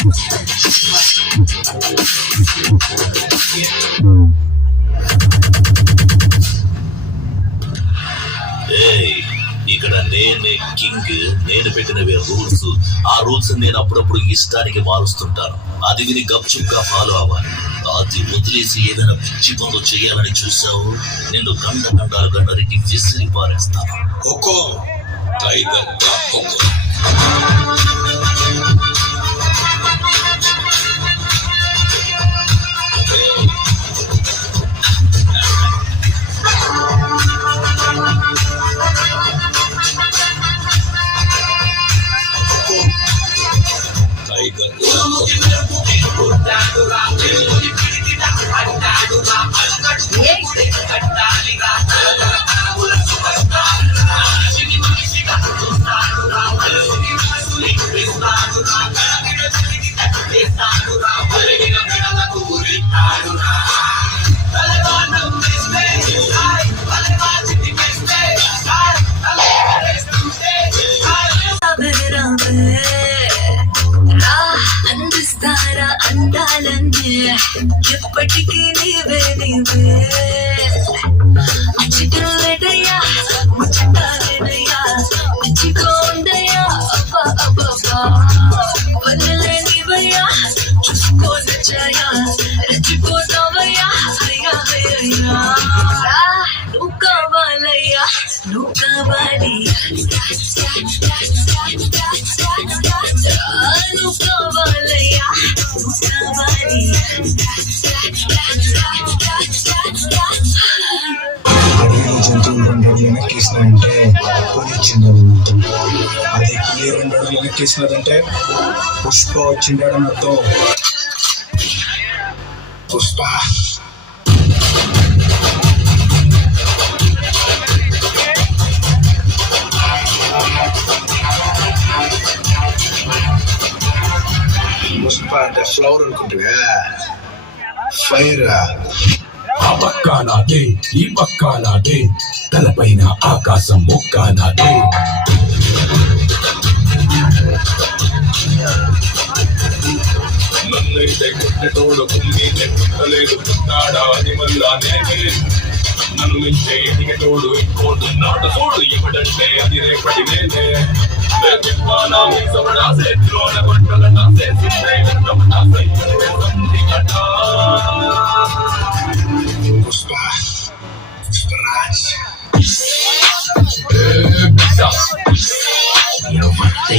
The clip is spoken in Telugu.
ఇక్కడ నేనే కింగ్, నేను పెట్టినవే రూల్స్. ఆ రూల్స్ నేను అప్పుడప్పుడు ఇష్టానికి మారుస్తుంటాను. అది విని గప్చుప్గా ఫాలో అవ్వాలి. అది వదిలేసి ఏదైనా పిచ్చి పనులు చేయాలని చూసావు, నిన్ను ఖండాలుగా నరికి విసిరి పారేస్తాను. అందిస్తారా అందాలన్నీ ఎప్పటికీ నీవే నీవే. చిటలేదయ్యా ముచ్చటాలేదయ్యా పిచ్చికోందయ్యా అబ్బా అబ్బా వల్లలేనివయ్యా చూసుకో నచ్చాయా రెచ్చిపోతావయ్యా అయ్యా అయ్యా. నువ్వు కావాలయ్యా నువ్వు కావాలి, నువ్వు కావాలయ్యా నువ్వు కావాలి. అడవిలో జంతువులు 2 అడుగులు వెనక్కేసినాయంటే పులి వచ్చిందని అర్థం. అదే పులి 2 అడుగులు వెనక్కేసినదంటే పుష్ప వచ్చిండాడని అర్థం. పుష్ప పుష్ప అంటే ఫ్లవర్ అనుకుంటుగా, ఫైర్. ఆ పక్క నాదే ఈ పక్క నాదే, తలపైన ఆకాశం మొక్క నాదే. నన్నైతే కొట్టేటోడు కుంగి కొట్టలేదు పుట్టాడా అది మళ్ళా నేనే. నన్ను మించే ఎదిగేటోడు ఇంకోడున్నాడు చూడు, ఇవ్వడంటే అది రేపటి నేనే. పుష్ప పుష్పరాజ్ ఎవరైతే